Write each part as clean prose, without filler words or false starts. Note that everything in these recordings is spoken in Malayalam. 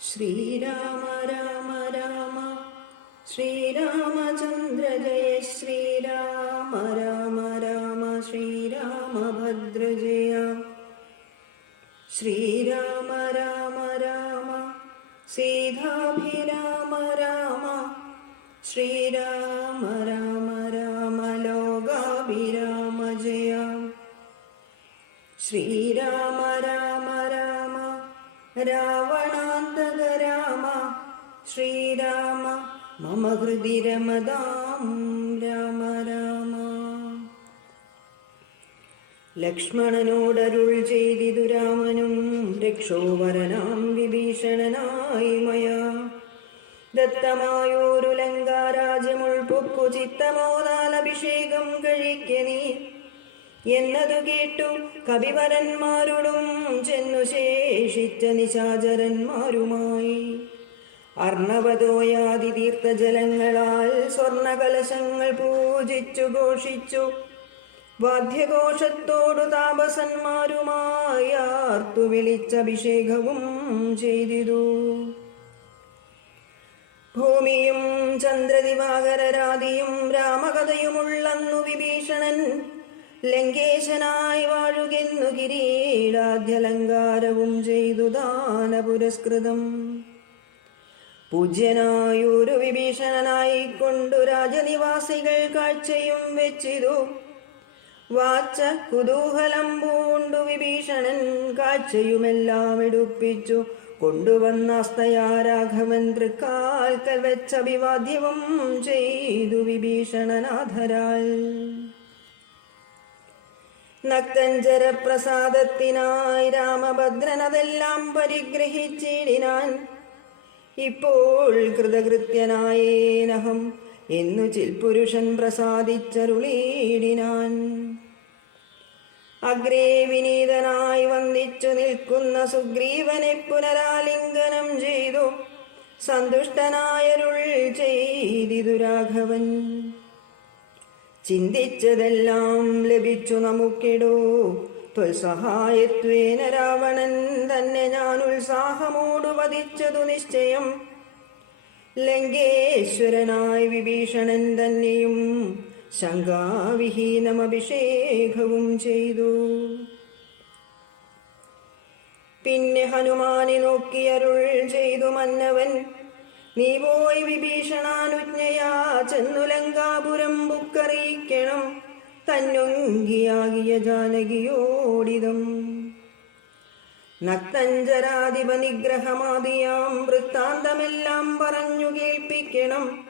ശ്രീരാമ രാമ രാമ ശ്രീരാമചന്ദ്ര ജയ ശ്രീരാമ രാമ രാമ ശ്രീരാമഭദ്ര ജയ ശ്രീരാമ രാമ രാമ സീതാഭിരാമ രാമ ശ്രീരാമ രാമ രാമ ലോകാഭിരാമ ജയ ശ്രീരാമ രാമ രാമ രാവണാന്തക രാമ ശ്രീരാമ മമ ഹൃദി രമതാം രാമ രാമ. ലക്ഷ്മണനോടരുൾ ചെയ്തിതു രാമനും രക്ഷോവരനാം വിഭീഷണനായി മയാ ദത്തമായോരു ലങ്കാരാജ്യമുൾപ്പൊക്കു ചിത്തമോദാൽ അഭിഷേകം കഴിക്ക നീ എന്നതു കേട്ടു കവിവരന്മാരോടും ചെന്നു ശേഷിച്ച നിശാചരന്മാരുമായി അർണവതോയാദി തീർത്ഥജലങ്ങളാൽ സ്വർണകലശങ്ങൾ പൂജിച്ചു ഘോഷിച്ചു വാദ്യഘോഷത്തോടു താപസന്മാരുമായി ആർത്തു വിളിച്ചഭിഷേകവും ചെയ്തിതു. ഭൂമിയും ചന്ദ്രദിവാകരരാതിയും രാമകഥയുമുള്ളന്നു വിഭീഷണൻ ലങ്കേശനായി വാഴുകെന്നു കിരീടാദ്യലങ്കാരവും ചെയ്തു ദാന പുരസ്കൃതം. പൂജ്യനായൊരു വിഭീഷണനായിക്കൊണ്ടു രാജനിവാസികൾ കാഴ്ചയും വെച്ചിതു. വാച്ച കുതൂഹലം പൂണ്ടു വിഭീഷണൻ കാഴ്ചയുമെല്ലാം എടുപ്പിച്ചു കൊണ്ടുവന്നാസ്തയാ രാഘവൻ തൃക്കാൽക്കൽ വെച്ചഭിവാദ്യവും ചെയ്തു വിഭീഷണനാഥരാൽ. നക്തഞ്ചരപ്രസാദത്തിനായി രാമഭദ്രനതെല്ലാം പരിഗ്രഹിച്ചിടിനാൻ. ഇപ്പോൾ കൃതകൃത്യനായേനഹം എന്നു ചിൽപുരുഷൻ പ്രസാദിച്ചരുളീടിനാൻ. അഗ്രേ വിനീതനായി വന്ദിച്ചു നിൽക്കുന്ന സുഗ്രീവനെ പുനരാലിംഗനം ചെയ്തു സന്തുഷ്ടനായരുൾ ചെയ്തിതു രാഘവൻ. ചിന്തിച്ചതെല്ലാം ലഭിച്ചു നമുക്കിടോ ത്വൽസഹായത്വേന രാവണൻ തന്നെ ഞാൻ ഉത്സാഹമോടു വധിച്ചതു നിശ്ചയം. ലങ്കേശ്വരനായി വിഭീഷണൻ തന്നെയും ശങ്കാവിഹീനം അഭിഷേകവും ചെയ്തു. പിന്നെ ഹനുമാനെ നോക്കിയരുൾ ചെയ്തു മന്നവൻ, നീ പോയി വിഭീഷണാനുജ്ഞയാ ചെന്നു ലങ്കാപുരം ബുക്കറിയിക്കണം തന്നൊങ്കിയാകിയ ജാനകിയോടിതം. നക്തഞ്ചരാധിപ നിഗ്രഹമാദിയാം വൃത്താന്തമെല്ലാം പറഞ്ഞു കേൾപ്പിക്കണം.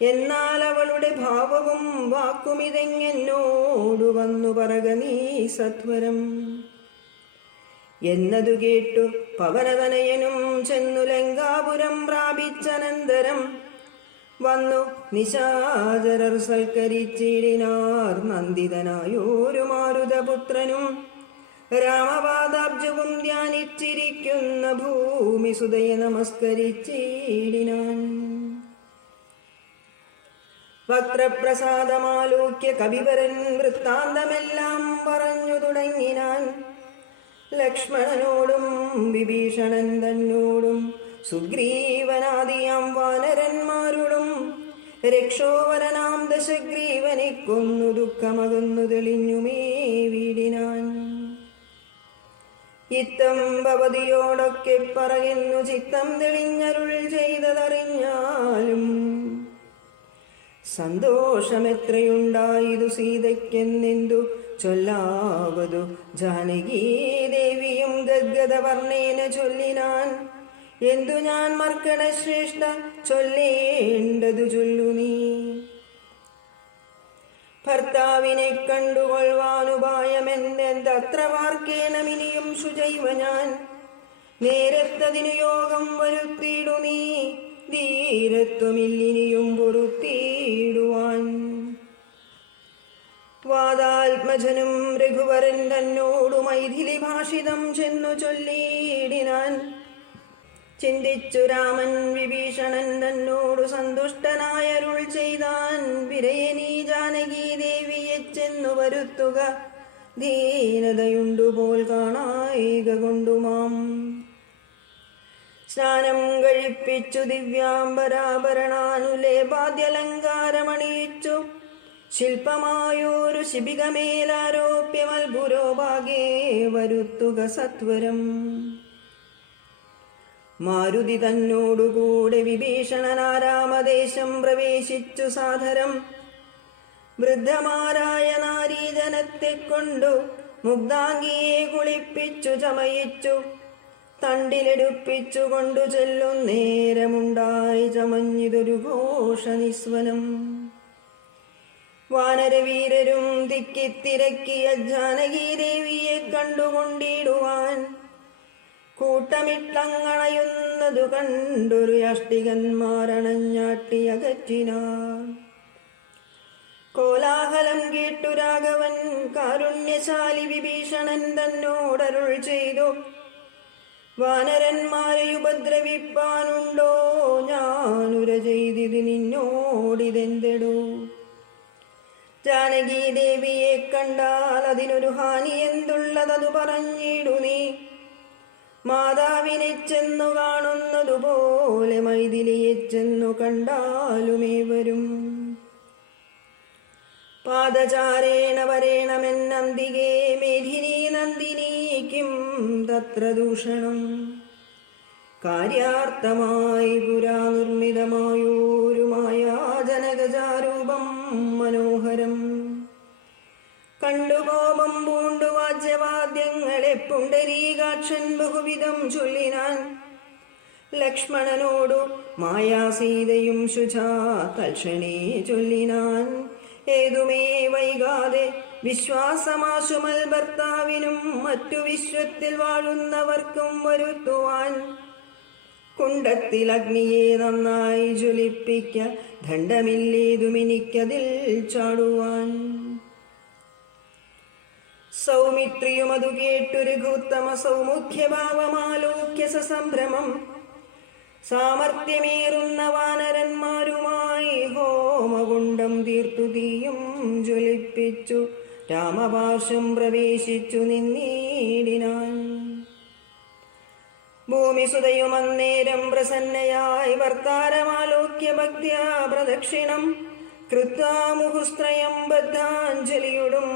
എന്നാൽ അവളുടെ ഭാവവും വാക്കുമിതെങ്ങെന്നോടു വന്നു പറക നീ സത്വരം. എന്നതു കേട്ടു പവനതനയനും ചെന്നു ലങ്കാപുരം പ്രാപിച്ചനന്തരം വന്നു നിശാചരർ സൽക്കരിച്ചിടിനാർ. നന്ദിതനായോരു മാരുതപുത്രനും രാമപാദാബ്ജവും ധ്യാനിച്ചിരിക്കുന്ന ഭൂമി സുതയെ നമസ്കരിച്ചിടിനാൻ. വക്രപ്രസാദമാലോക്യ കവിവരൻ വൃത്താന്തമെല്ലാം പറഞ്ഞു തുടങ്ങിനാൻ. ലക്ഷ്മണനോടും വിഭീഷണൻ തന്നോടും സുഗ്രീവനാദിയാം വാനരന്മാരോടും രക്ഷോവരനാം ദശഗ്രീവനെ കൊന്നു ദുഃഖമകന്നു തെളിഞ്ഞുമേ വീടിനാൻ. ഇത്തം ഭവതിയോടൊക്കെ പറയുന്നു ചിത്തം തെളിഞ്ഞരുൾ ചെയ്തതറിഞ്ഞാലും സന്തോഷമെത്രയുണ്ടായതു സീതയ്ക്കെന്നെന്തു ചൊല്ലാവതു. ജാനകീ ദേവിയും ഗദ്ഗദവർണ്ണേന ചൊല്ലിനാൻ. എന്തു ഞാൻ മർക്കട ശ്രേഷ്ഠ ചൊല്ലേണ്ടതു ചൊല്ലു നീ. ഭർത്താവിനെ കണ്ടുകൊള്ളുവാനുപായമെന്തത്ര വാർക്കേണമിനിയും ശുചൈവ ഞാൻ. നേരത്തതിനു യോഗം വരുത്തിയിടു നീ ധീരത്വമില്ലിനിയും പൊറുത്തിയിടുവാൻ. വാദാത്മജനും രഘുവരൻ തന്നോടു മൈഥിലി ഭാഷിതം ചെന്നു ചൊല്ലിയിടിനാൻ. ചിന്തിച്ചു രാമൻ വിഭീഷണൻ തന്നോടു സന്തുഷ്ടനായരുൾ ചെയ്താൻ. വിരയനീ ജാനകീ ദേവിയെ ചെന്നു വരുത്തുക ദീനതയുണ്ടുപോൽ കാണായിക കൊണ്ടുമാം സ്നാനം കഴിപ്പിച്ചു ദിവ്യാംബരാഭരണാനുലേപാദ്യലങ്കാരമണിയിച്ചു ശില്പമായൊരു ശിബികമേലാരോപ്യമൽപുരോഭാഗേ വരുത്തുക സത്വരം. മാരുതി തന്നോടുകൂടെ വിഭീഷണനാരാമദേശം പ്രവേശിച്ചു സാദരം. വൃദ്ധമാരായ നാരീജനത്തെ കൊണ്ടു മുഗ്ധാംഗിയെ കുളിപ്പിച്ചു ചമയിച്ചു തണ്ടിലെടുപ്പിച്ചു കൊണ്ടു ചെല്ലും നേരമുണ്ടായി ചമഞ്ഞിതൊരു ഘോഷനിസ്വനം. വാനരവീരരും തിക്കിത്തിരക്കിയ ജാനകീദേവിയെ കണ്ടുകൊണ്ടിടുവാൻ കൂട്ടമിട്ടങ്ങണയുന്നതു കണ്ടൊരു യാഷ്ടികന്മാരണഞ്ഞാട്ടിയകറ്റിനാർ. കോലാഹലം കേട്ടു രാഘവൻ കാരുണ്യശാലി വിഭീഷണൻ തന്നോടരുൾ ചെയ്തു, വാനരന്മാരെ ഉപദ്രവിപ്പാനുണ്ടോ? ഞാനുര ചെയ്തിത് നിന്നോടിതെന്തെടൂ? ജാനകീദേവിയെ കണ്ടാൽ അതിനൊരു ഹാനി എന്തുള്ളതതു പറഞ്ഞിടു നീ. മാതാവിനെ ചെന്നു കാണുന്നതുപോലെ മൈഥിലിയെ ചെന്നു കണ്ടാലുമേവരും. പാദചാരേണ വരേണമെന്നന്തികേ മേധിനി നന്ദിനീക്കും തത്ര ദൂഷണം. കാര്യാർത്ഥമായി പുരാ നിർമ്മിതമായൊരു മായാജനകജാരൂപം മനോഹരം. കണ്ടുകോപം പൂണ്ടു വാദ്യവാദ്യങ്ങളെ പുണ്ടരീകാക്ഷൻ ബഹുവിധം ചൊല്ലിനാൻ. ലക്ഷ്മണനോടു മായാസീതയും ശുചാ തൽക്ഷണേ ചൊല്ലിനാൻ. ഏതുമേ വൈകാതെ വിശ്വാസമാശുമൽ ഭർത്താവിനും മറ്റു വിശ്വത്തിൽ വാഴുന്നവർക്കും വരുത്തുവാൻ. കുണ്ടത്തിൽ അഗ്നിയെ നന്നായി ജ്വലിപ്പിക്ക, ദണ്ഡമില്ലേതുമിനിക്കതിൽ ചാടുവാൻ. സൗമിത്രിയും അതു കേട്ടു രഘുത്തമ സൗമുഖ്യഭാവമാലോക്യ സസംഭ്രമം. സാമർത്ഥ്യമേറുന്ന വാനരന്മാരുമായി ഹോമകുണ്ടം തീർത്തു തീയും ജ്വലിപ്പിച്ചു രാമപാർശ്വം പ്രവേശിച്ചു നിന്നീടിനാൻ. ഭൂമിസുതയും അന്നേരം പ്രസന്നയായി ഭർത്താരമാലോക്യ ഭക്ത്യാ പ്രദക്ഷിണം കൃത്വാ മുഹുസ്ത്രയം ബദ്ധാഞ്ജലിയുടും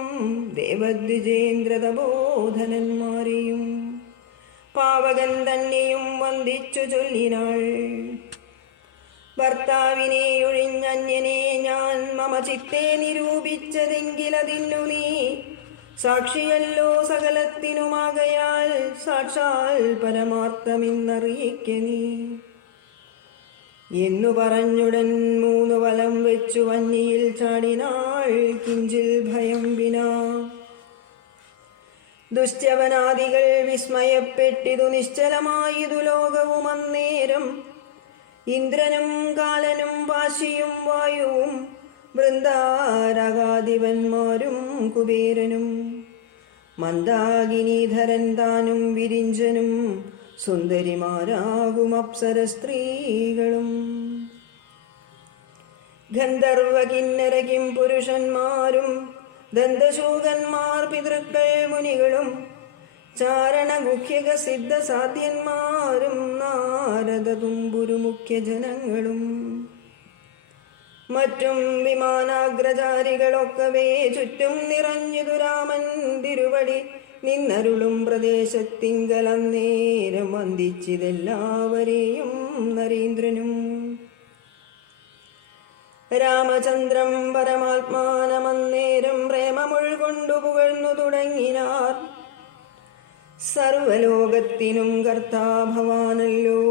ദേവദ്വിജേന്ദ്രതബോധനന്മാരെയും പാവകൻ തന്നെയും വന്ദിച്ചു ചൊല്ലിനാൾ. ഭർത്താവിനെ ഒഴിഞ്ഞന്യനെ ഞാൻ മമ ചിത്തെ നിരൂപിച്ചതെങ്കിലതിന്നു നീ സാക്ഷിയല്ലോ സകലത്തിനുമാകയാൽ സാക്ഷാൽ പരമാർത്ഥമെന്നറിയിക്ക നീ എന്നു പറഞ്ഞുടൻ 3 വലം വെച്ചു വന്നിയിൽ ചാടിനാൾ കിഞ്ചിൽ ഭയം വിനാ. ദുശ്ചവനാദികൾ വിസ്മയപ്പെട്ടിതു നിശ്ചലമായതു ലോകവും അന്നേരം. ഇന്ദ്രനും കാലനും വാശിയും വായുവും വൃന്ദാരകാധിപന്മാരും കുബേരനും മന്ദാകിനീധരൻ താനും വിരിഞ്ചനും സുന്ദരിമാരാകും അപ്സര സ്ത്രീകളും ഗന്ധർവ കിന്നര കിം പുരുഷന്മാരും ദന്തശൂകന്മാർ പിതൃക്കൾ മുനികളും ചാരണഗുഹ്യക സിദ്ധ സാധ്യന്മാരും നാരദ തുമ്പുരു മുഖ്യ ജനങ്ങളും മറ്റും വിമാനാഗ്രചാരികളൊക്കവേ ചുറ്റും നിറഞ്ഞിതു രാമൻ തിരുവടി നിന്നരുളും പ്രദേശത്തിങ്കലന്നേരം വന്ദിച്ചിതെല്ലാവരെയും നരേന്ദ്രനും. രാമചന്ദ്രം പരമാത്മാനമന്നേരം പ്രേമമുൾകൊണ്ടു പുകഴ്ന്നു തുടങ്ങിനാർ. സർവലോകത്തിനും കർത്താഭവാനല്ലോ,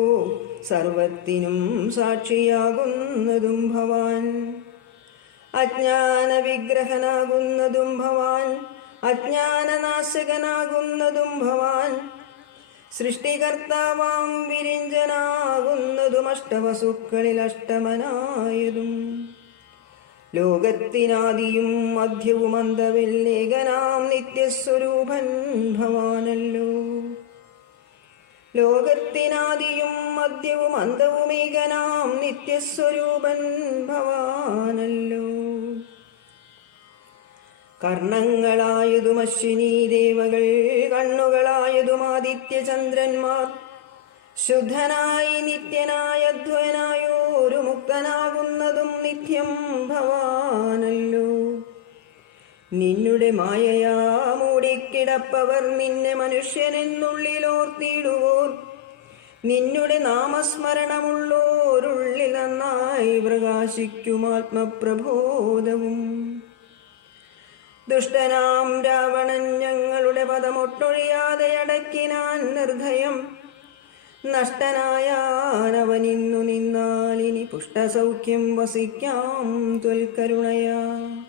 സർവത്തിനും സാക്ഷിയാകുന്നതും ഭവാൻ. അജ്ഞാന വിഗ്രഹനാകുന്നതും ഭവാൻ, അജ്ഞാനനാശകനാകുന്നതും ഭവാൻ. സൃഷ്ടികർത്താവാം വിരിഞ്ചനാകുന്നതും അഷ്ടവസുക്കളിൽ അഷ്ടമനായതും. ലോകത്തിനാദിയും മധ്യവും അന്തവില്ലേകനാം നിത്യസ്വരൂപൻ ഭവാനല്ലോ. ലോകത്തിനാദിയും മധ്യവും അന്തവുമേകനാം നിത്യസ്വരൂപൻ ഭവാനല്ലോ. കർണങ്ങളായതും അശ്വിനീ ദേവകൾ, കണ്ണുകളായതും ആദിത്യചന്ദ്രന്മാർ, ശുദ്ധനായി നിത്യനായ അദ്വൈനായോരു മുക്തനാകുന്നതും നിത്യം ഭവാനല്ലോ. നിന്നുടെ മായയാ മൂടിക്കിടപ്പവർ നിന്നെ മനുഷ്യനെന്നുള്ളിലോർത്തിടുവോർ, നിന്നുടെ നാമസ്മരണമുള്ളോരുള്ളിൽ നന്നായി പ്രകാശിക്കും ആത്മപ്രബോധവും. ദുഷ്ടനാം രാവണൻ ഞങ്ങളുടെ പദമൊട്ടൊഴിയാതെ അടക്കിനാൻ നിർഭയം. നഷ്ടനായാനവനിന്നു നിന്നാലിനി പുഷ്ടസൗഖ്യം വസിക്കാം ത്വൽക്കരുണയാ.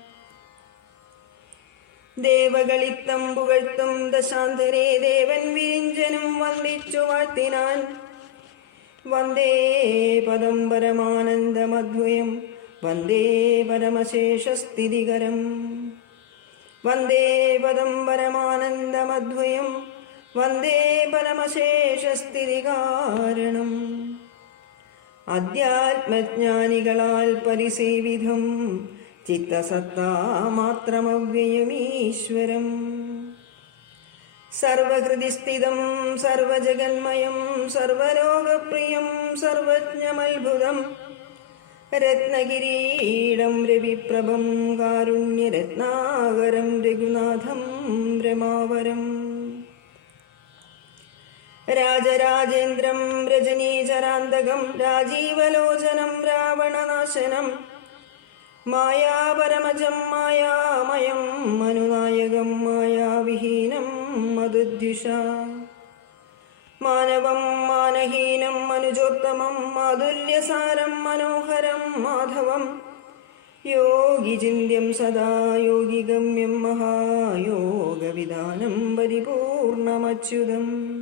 ദേവകളിത്തം പുകഴ്ത്തും ദശാന്തരേ ദേവൻ വിരിഞ്ചനും വന്ദിച്ചു വാഴ്ത്തിനാൻ. വന്ദേ പദം പരമാനന്ദമദ്വയം, വന്ദേ പരമശേഷസ്ഥിതികരം. വന്ദേ പദം പരമാനന്ദമദ്വയം, വന്ദേ പരമശേഷസ്ഥിതികാരണം. അധ്യാത്മജ്ഞാനികളാൽ പരിസേവിതം ചിത്തസത്താമാത്രമവ്യയമീശ്വരം. സർവഹൃദിസ്ഥിതം സർവജഗന്മയം സർവലോകപ്രിയം സർവജ്ഞമത്ഭുതം. രത്നകിരീടം രവിപ്രഭം കാരുണ്യരത്നാകരം രഘുനാഥം രമാവരം. രാജരാജേന്ദ്രം രജനീചരാന്തകം രാജീവലോചനം രാവണനാശനം. മായാപരമജം മായാമയം മനുനായകം മായാവിഹീനം മധുദ്യുഷ. മാനവം മാനഹീനം മനുജോത്തമം മാധുര്യസാരം മനോഹരം മാധവം. യോഗിചിന്യം സദാ യോഗിഗമ്യം മഹായോഗവിധാനം പരിപൂർണമച്യുതം.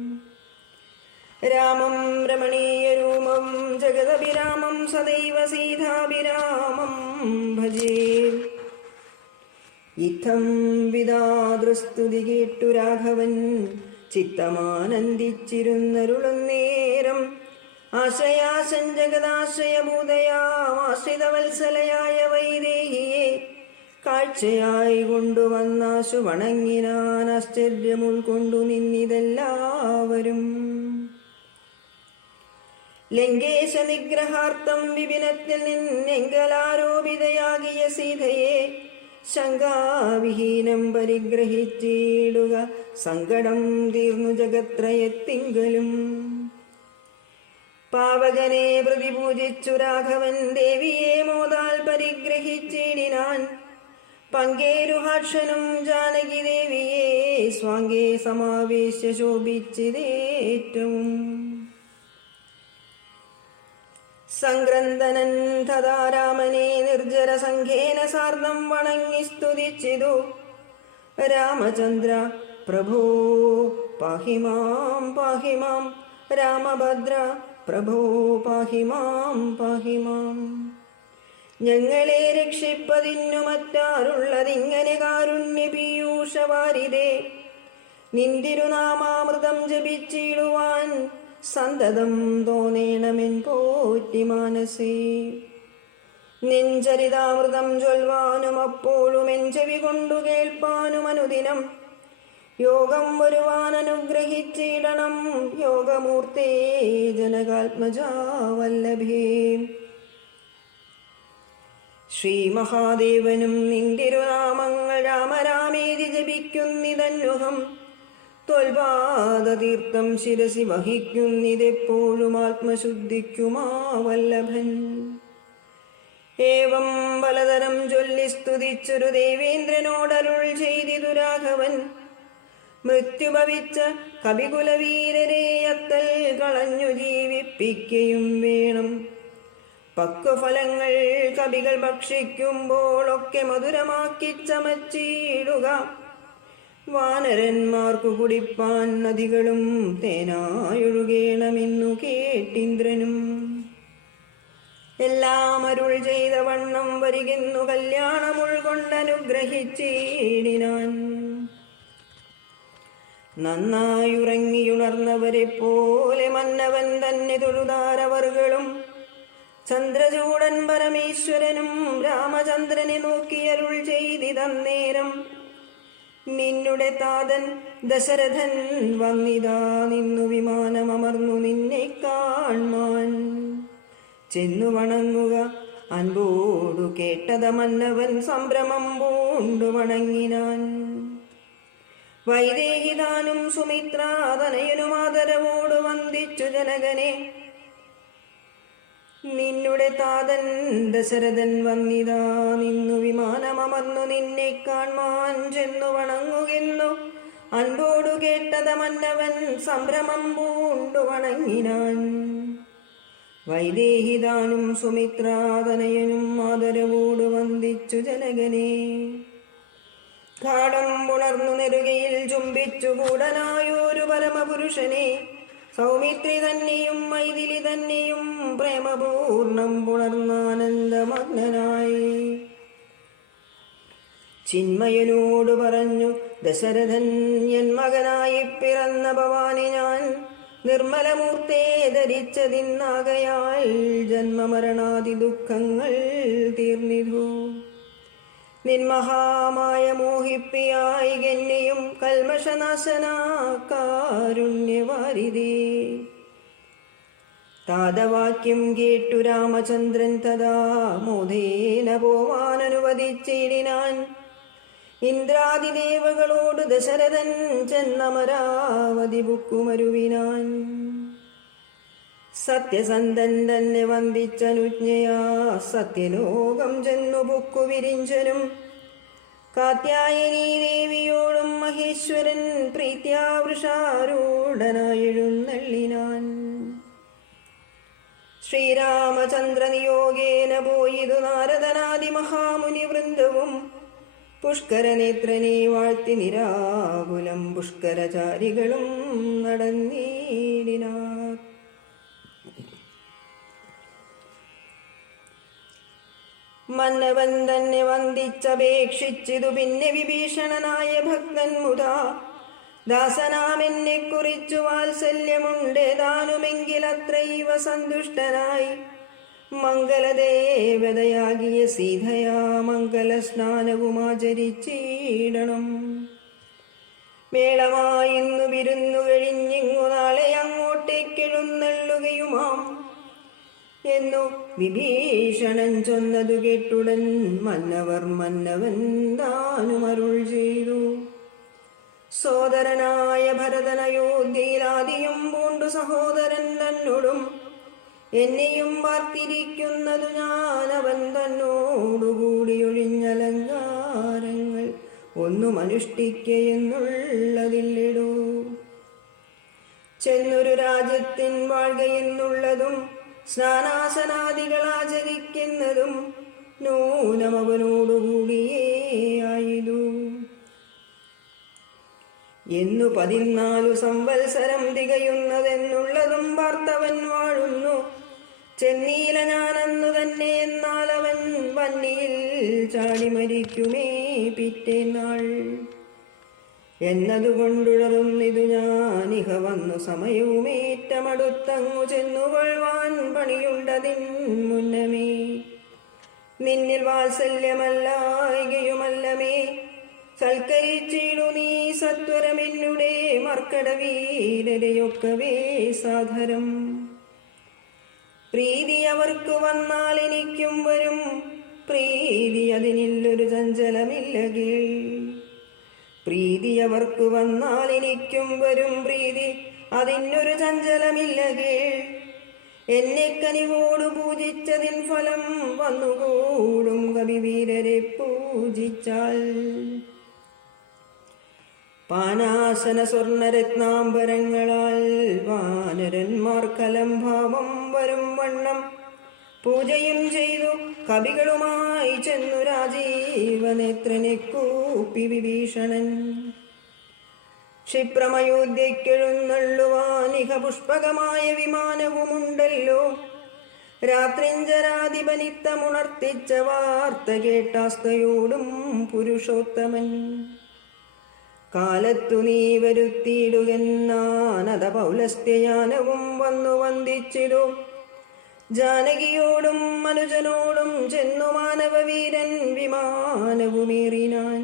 രാമം രമണീയരൂപം ജഗദഭിരാമം സദൈവ സീതാഭിരാമം ഭജേ. ഇത്തം വിദാതൃസ്തുതി കേട്ടു രാഘവൻ ചിത്തമാനന്ദിച്ചിരുന്നരുളുന്നേരം. ആശ്രയാശൻ ജഗദാശ്രയഭൂതയാമാശ്രിതവത്സലയായ വൈദേഹിയെ കാഴ്ചയായി കൊണ്ടുവന്നാശു വണങ്ങിനാൻ. ആശ്ചര്യം ഉൾക്കൊണ്ടു നിന്നിതെല്ലാവരും. ലങ്കേശ നിഗ്രഹാർത്ഥം വിപിനത്തിൽ നിന്നെങ്കലാരോപിതയാകിയ സീതയെ ശങ്കാവിഹീനം പരിഗ്രഹിച്ചിടുക. സങ്കടം തീർന്നു ജഗത്രയത്തിങ്കലും. പാവകനെ പ്രതിപൂജിച്ചു രാഘവൻ ദേവിയെ മോദാൽ പരിഗ്രഹിച്ചിടിനാൻ. പങ്കേരുഹാക്ഷനും ജാനകി ദേവിയെ സ്വാംഗേ സമാവേശ ശോഭിച്ചിതേറ്റവും. സംഗ്രന്ഥനൻ തഥാ രാമനെ നിർജ്ജര സംഘേന സാർദ്ധം വണങ്ങി സ്തുതിച്ചിതു. രാമചന്ദ്ര പ്രഭോ പാഹി മാം പാഹി മാം, രാമഭദ്ര പ്രഭോ പാഹി മാം പാഹി മാം. ഞങ്ങളെ രക്ഷിപ്പതിന്നു മറ്റാരുള്ളതിങ്ങനെ കാരുണ്യപീയൂഷവാരിതേ. നിന്തിരുനാമാമൃതം ജപിച്ചിടുവാൻ സന്തതം തോന്നേണമെൻ പോറ്റി മാനസേ. നിൻചരിതാമൃതം ചൊൽവാനും അപ്പോഴും എൻ ചെവി കൊണ്ടു കേൾപ്പാനും അനുദിനം. യോഗം വരുവാൻ അനുഗ്രഹിച്ചിടണം യോഗമൂർത്തേ ജനകാത്മജാ വല്ലഭേ. ശ്രീ മഹാദേവനും നിന്തിരുനാമങ്ങൾ രാമരാമേതി ജപിക്കുന്നിതന്വഹം. ത്വൽപാദതീർത്ഥം ശിരസി വഹിക്കുന്നിതെപ്പോഴും ആത്മശുദ്ധിക്കുമാ വല്ലഭൻ. ഏവം പലതരം ചൊല്ലി സ്തുതിച്ചൊരു ദേവേന്ദ്രനോടരുൾ ചെയ്തിതു രാഘവൻ. മൃത്യുഭവിച്ച കപികുലവീരരെ അത്തൽ കളഞ്ഞു ജീവിപ്പിക്കുകയും വേണം. പക്വഫലങ്ങൾ കവികൾ ഭക്ഷിക്കുമ്പോഴൊക്കെ മധുരമാക്കി ചമച്ചിടുക. വാനരന്മാർക്കു കുടിപ്പാൻ നദികളും തേനായൊഴുകേണമെന്നു കേട്ടിന്ദ്രനും. എല്ലാം അരുൾ ചെയ്ത വണ്ണം വരികെന്നു കല്യാണമുൾകൊണ്ടനുഗ്രഹിച്ചിടിനാൻ. നന്നായുറങ്ങിയുണർന്നവരെ പോലെ മന്നവൻ തന്നെ തൊഴുതാരവർകളും. ചന്ദ്രചൂടൻ പരമേശ്വരനും രാമചന്ദ്രനെ നോക്കിയരുൾ ചെയ്തിതന്നേരം. നിന്നുടെ താതൻ ദശരഥൻ വന്നിതാ നിന്നു വിമാനമർന്നു നിന്നെ കാൺമാൻ. ചെന്നു വണങ്ങുക അൻപോടു കേട്ടത മന്നവൻ സംഭ്രമം പൂണ്ടു വണങ്ങിനാൻ. വൈദേഹിതാനും സുമിത്രാതനയനും ആദരവോട് വന്ദിച്ചു ജനകനെ. നിന്നുടെ താതൻ ദശരഥൻ വന്നിതാ നിന്നു വിമാനമർന്നു നിന്നെ കാൺമാൻ. ചെന്നു വണങ്ങുകെന്നു അൻപോടു കേട്ടത മന്നവൻ സംഭ്രമം പൂണ്ടു വണങ്ങിനാൻ. വൈദേഹിതാനും സുമിത്രാതനയനും ആദരവോട് വന്ദിച്ചു ജനകനെ. കാടം പുണർന്നു നെറുകയിൽ ചുംബിച്ചു കൂടനായൊരു പരമപുരുഷനെ. സൗമിത്രി തന്നെയും മൈഥിലി തന്നെയും പ്രേമപൂർണം പുണർന്നാനന്ദമഗ്നനായി ചിന്മയനോട് പറഞ്ഞു ദശരഥൻ എൻ മകനായി പിറന്ന ഭവാനി ഞാൻ. നിർമ്മലമൂർത്തേ ധരിച്ചതിന്നാകയാൽ ജന്മമരണാദി ദുഃഖങ്ങൾ തീർന്നിതു. നിന്മഹാമായ മോഹിപ്പിയായി ഗണ്യയും കൽമഷനാശനാ കാരുണ്യവാരിതേ. താതവാക്യം കേട്ടു രാമചന്ദ്രൻ തഥാ മോദേന പോവാനനുവദിച്ചിടിനാൻ. ഇന്ദ്രാദിദേവകളോട് ദശരഥൻ ചെന്നമരാവതി ബുക്കുമരുവിനാൻ. സത്യസന്ധൻ തന്നെ വന്ദിച്ചനുജ്ഞയാ സത്യലോകം ചെന്നു ബുക്കു വിരിഞ്ചനും. കാത്യായനീ ദേവിയോടും മഹേശ്വരൻ പ്രീത്യാ വൃഷാരൂഢനായെഴുന്നള്ളിനാൻ. ശ്രീരാമചന്ദ്ര നിയോഗേന പോയിതു നാരദനാദി മഹാമുനി വൃന്ദവും. പുഷ്കരനേത്രനെ വാഴ്ത്തി നിരാകുലം പുഷ്കരചാരികളും നടന്നീടിനാർ. മന്നവൻ തന്നെ വന്ദിച്ചപേക്ഷിച്ചിതു പിന്നെ വിഭീഷണനായ ഭക്തൻ മുതാ. ദാസനാമെന്നെ കുറിച്ചു വാത്സല്യമുണ്ടേതാനുമെങ്കിലത്രൈവ സന്തുഷ്ടനായി. മംഗലദേവതയാകിയ സീതയാ മംഗലസ്നാനവുമാചരിച്ചിടണം. മേളമായിന്നു വിരുന്നു കഴിഞ്ഞിങ്ങു നാളെ അങ്ങോട്ടേക്കെഴുന്നള്ളുകയുമാം എന്നു വിഭീഷണൻ ചൊന്നതു കേട്ടുടൻ മന്നവൻ താനുമരുൾ ചെയ്തു. സോദരനായ ഭരതനയോധ്യയിലാദിയും പൂണ്ടു സഹോദരൻ തന്നോടും എന്നെയും വാർത്തിരിക്കുന്നതു ഞാൻ അവൻ തന്നോടുകൂടി ഒഴിഞ്ഞലങ്കാരങ്ങൾ ഒന്നും അനുഷ്ഠിക്കയെന്നുള്ളതില്ലിടൂ. ചെന്നൊരു രാജ്യത്തിൻ വാഴ്കയെന്നുള്ളതും സ്നാനാസനാദികൾ ആചരിക്കുന്നതും നൂനമവനോടുകൂടിയേ ആയിതു. എന്നു 14 സംവത്സരം തികയുന്നതെന്നുള്ളതും വാർത്തവൻ വാഴുന്നു. ചെന്നീല ഞാനന്നു തന്നെ എന്നാൽ അവൻ വന്നിയിൽ ചാടി മരിക്കുമേ പിറ്റേന്നാൾ എന്നതുകൊണ്ടുഴറുന്നിതു ഞാനിഹ വന്നു സമയവുമേറ്റമടുത്തങ്ങു ചെന്നുകൊള്ളുവാൻ പണിയുണ്ടതിൻ മുന്നമേ. നിന്നിൽ വാത്സല്യമല്ലായികയുമല്ലമേ സൽക്കരിച്ചിടു നീ സത്വരമെന്നുടെ മർക്കടവീരരെയൊക്കവേ സാധരം. പ്രീതി അവർക്ക് വന്നാൽ എനിക്കും വരും പ്രീതി അതിനില്ലൊരു ചഞ്ചലമില്ല കേൾ. പ്രീതി അവർക്ക് വന്നാൽ എനിക്കും വരും പ്രീതി അതിനൊരു ചഞ്ചലമില്ല കേൾ. എന്നെ കനിവോട് പൂജിച്ചതിൻ ഫലം വന്നുകൂടും കവിവീരരെ പൂജിച്ചാൽ. പാനാസന സ്വർണരത്നാംബരങ്ങളാൽ വാനരന്മാർ കലംഭാവം വരും വണ്ണം പൂജയും ചെയ്തു കവികളുമായി ചെന്നു രാജീവനേത്രനെ കൂപ്പി വിഭീഷണൻ. ക്ഷിപ്രമയോധ്യക്കെഴുന്നള്ളുവാനിഹ പുഷ്പകമായ വിമാനവുമുണ്ടല്ലോ. രാത്രിഞ്ചരാധിപനിത്തമുണർത്തിച്ച വാർത്ത കേട്ടാസ്തയോടും പുരുഷോത്തമൻ. കാലത്തു നീ വരുത്തിയിടുകെന്നാനത പൗലസ്ത്യയാനവും വന്നു വന്ദിച്ചിരു. ജാനകിയോടും മനുജനോടും ചെന്നു മാനവവീരൻ വിമാനവുമേറിനാൻ.